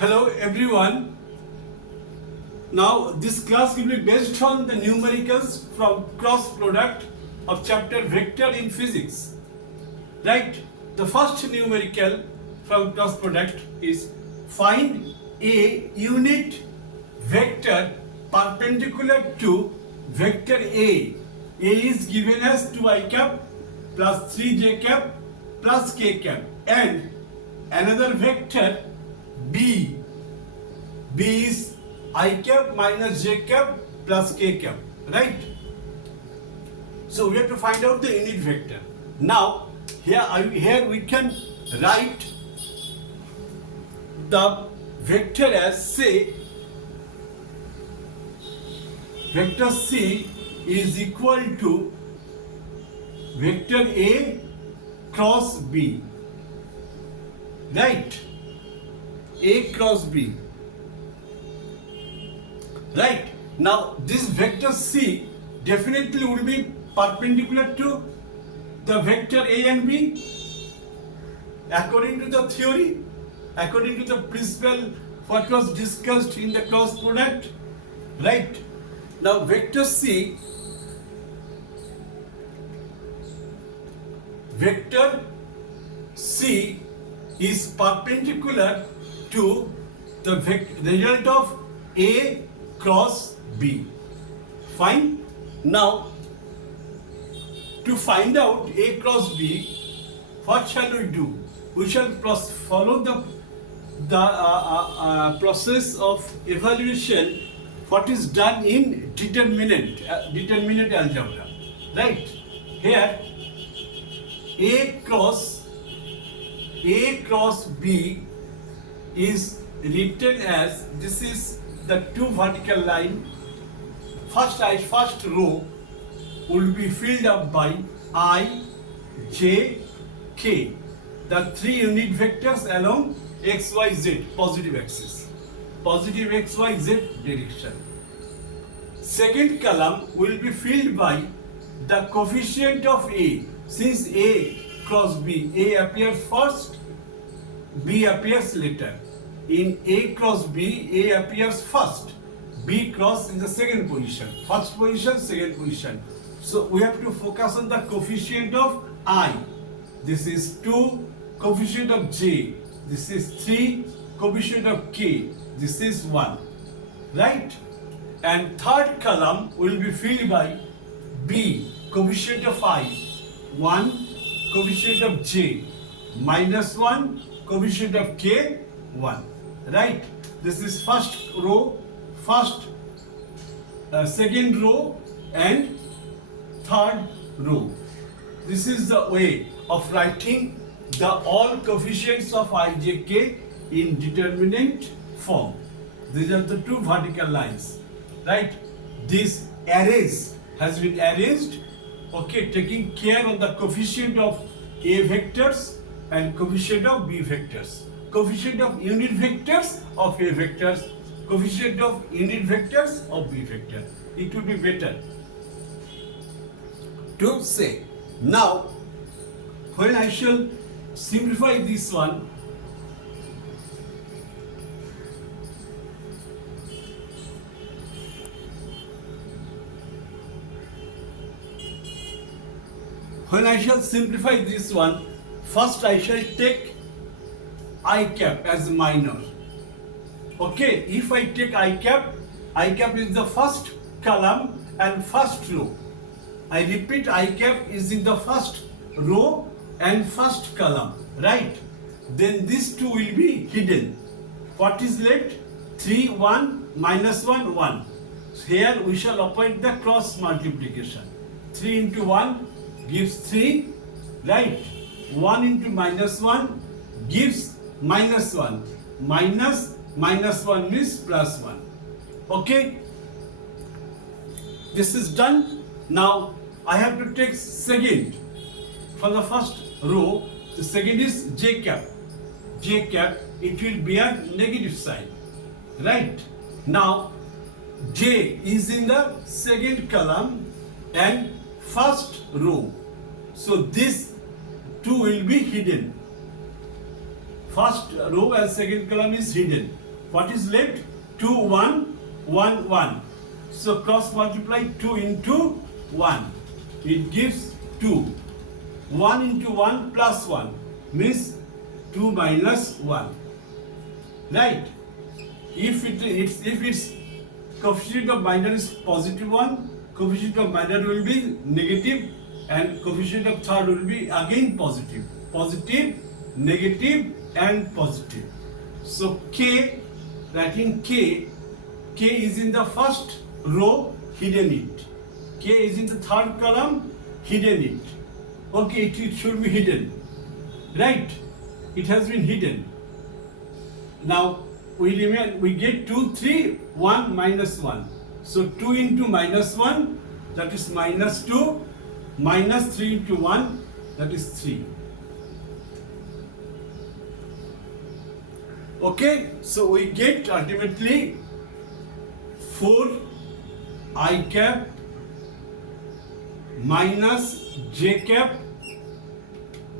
Hello everyone. Now this class will be based on the numericals from cross product of chapter vector in physics. Right? The first numerical from cross product is find a unit vector perpendicular to vector A. A is given as 2i cap plus 3j cap plus k cap and another vector B. B is I cap minus j cap plus k cap, right? So we have to find out the unit vector. Now here we can write the vector as, say, vector C is equal to vector A cross B, right? A cross B, right? Now this vector C definitely will be perpendicular to the vector A and B according to the theory, according to the principle what was discussed in the cross product, right? Now vector C is perpendicular to the result of A cross B. Fine. Now, to find out A cross B, what shall we do? We shall follow the process of evaluation what is done in determinant algebra. Right? Here, A cross B is written as, this is the two vertical line. First row will be filled up by I, J, K, the three unit vectors along x, y, z, positive axis, positive x, y, z direction. Second column will be filled by the coefficient of A. Since A cross B, A appears first, B appears later. In A cross B, A appears first, B cross in the second position, first position, second position. So we have to focus on the coefficient of I. This is 2, coefficient of J. This is 3, coefficient of K. This is 1, right? And third column will be filled by B, coefficient of I, 1, coefficient of J, minus 1, coefficient of K, 1, right? This is first row, second row and third row. This is the way of writing the all coefficients of I, J, K in determinant form. These are the two vertical lines, right? This arrays has been arranged, okay, taking care of the coefficient of A vectors and coefficient of B vectors, coefficient of unit vectors of A vectors, coefficient of unit vectors of B vector. It would be better to say. Now, when I shall simplify this one, first I shall take I cap as minor. Okay, if I take I cap is the first column and first row. I repeat, I cap is in the first row and first column, right? Then these two will be hidden. What is left? 3, 1, minus 1, 1. So here we shall appoint the cross multiplication. 3 into 1 gives 3, right? 1 into minus 1 gives minus 1. Minus 1 means plus 1. Okay? This is done. Now I have to take second. For the first row, the second is J cap. J cap, it will be a negative sign. Right? Now J is in the second column and first row. So this 2 will be hidden. First row and second column is hidden. What is left? 2, 1, 1, 1. So cross multiply 2 into 1. It gives 2. 1 into 1 plus 1 means 2 minus 1. Right? If its coefficient of minor is positive 1, coefficient of minor will be negative, and coefficient of third will be again positive. Positive, negative, and positive. So K, writing K is in the first row, hidden it. K is in the third column, hidden it. Okay, it should be hidden. Right? It has been hidden. Now we get 2, 3, 1, minus 1. So 2 into minus 1, that is minus 2, minus 3 into 1, that is 3. Okay, so we get ultimately 4 I cap minus j cap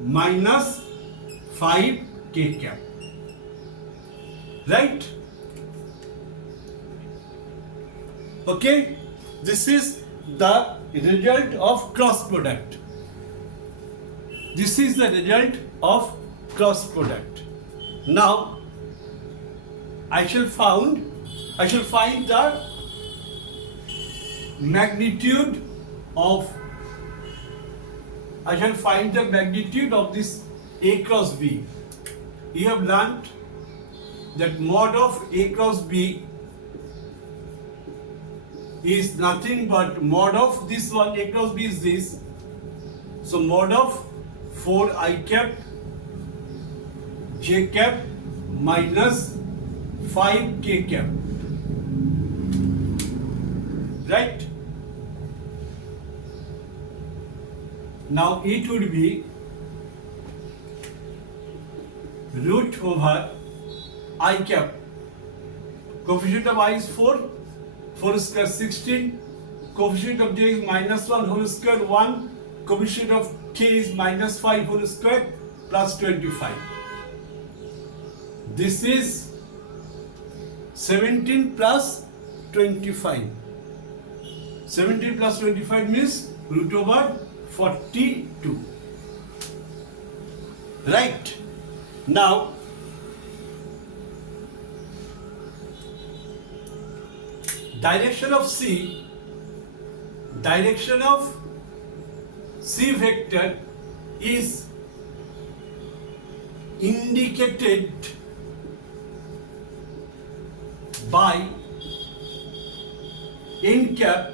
minus 5 k cap. Right? Okay, this is the result of cross product. This is the result of cross product. Now I shall find the magnitude of this A cross B. You have learnt that mod of A cross B is nothing but mod of this one. A cross B is this. So mod of 4 I cap j cap minus 5 k cap. Right? Now it would be root over I cap. Coefficient of I is 4, 4 square 16. Coefficient of j is minus 1 whole square 1. Coefficient of k is minus 5 whole square plus 25. This is 17 plus 25. 17 plus 25 means root over 42. Right? Now direction of C vector is indicated by n cap,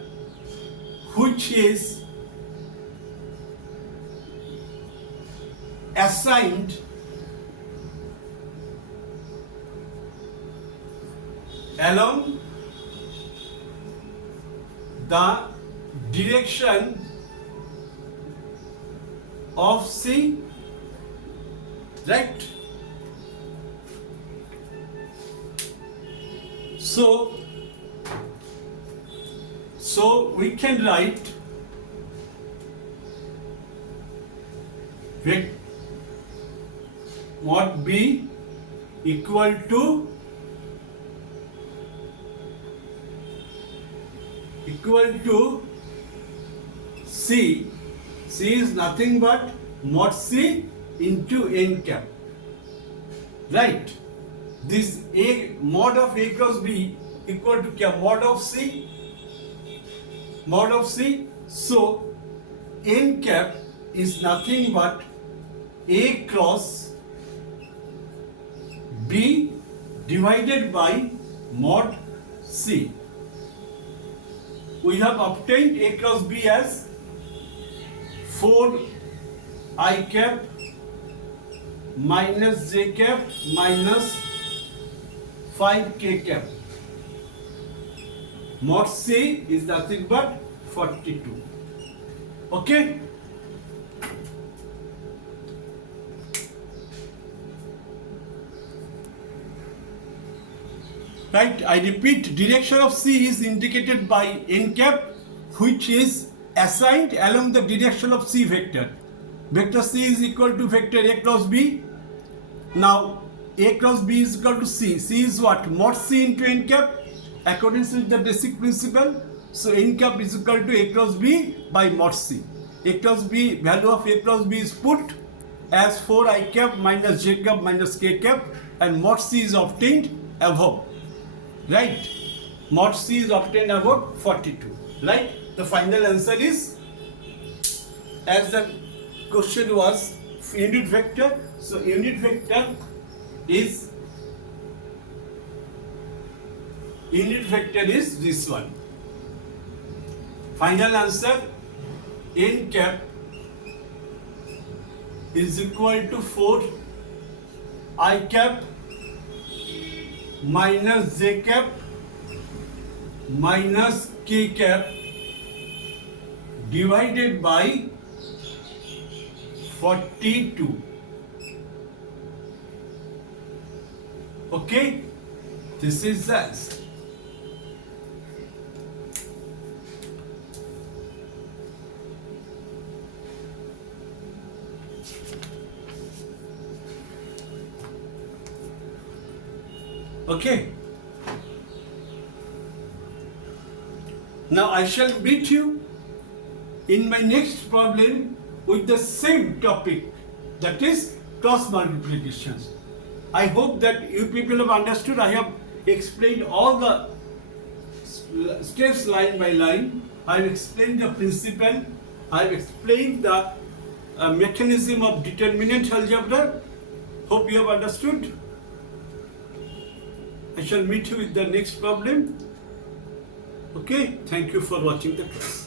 which is assigned along the direction of C, right? So we can write mod B equal to C. C is nothing but mod C into n cap. Right? This A mod of A cross B equal to क्या? Mod of C. Mod of C. So n cap is nothing but A cross B divided by mod C. We have obtained A cross B as 4 I cap minus j cap minus 5 k cap. Mod C is nothing but 42. Okay? Right, I repeat, direction of C is indicated by n cap, which is assigned along the direction of C vector. Vector C is equal to vector A cross B. Now, A cross B is equal to C. C is what? Mod C into n cap, according to the basic principle. So n cap is equal to A cross B by mod C. A cross B, value of A cross B is put as 4I cap minus J cap minus K cap, and mod C is obtained above. Right? Mod C is obtained above 42. Right? The final answer is, as the question was, unit vector. So unit vector is this one. Final answer, n cap is equal to 4 I cap minus J cap minus K cap divided by 42. Okay, this is the answer. Okay. Now I shall meet you in my next problem with the same topic, that is cross multiplications. I hope that you people have understood. I have explained all the steps line by line. I have explained the principle. I have explained the mechanism of determinant algebra. Hope you have understood. I shall meet you with the next problem. Okay, thank you for watching the class.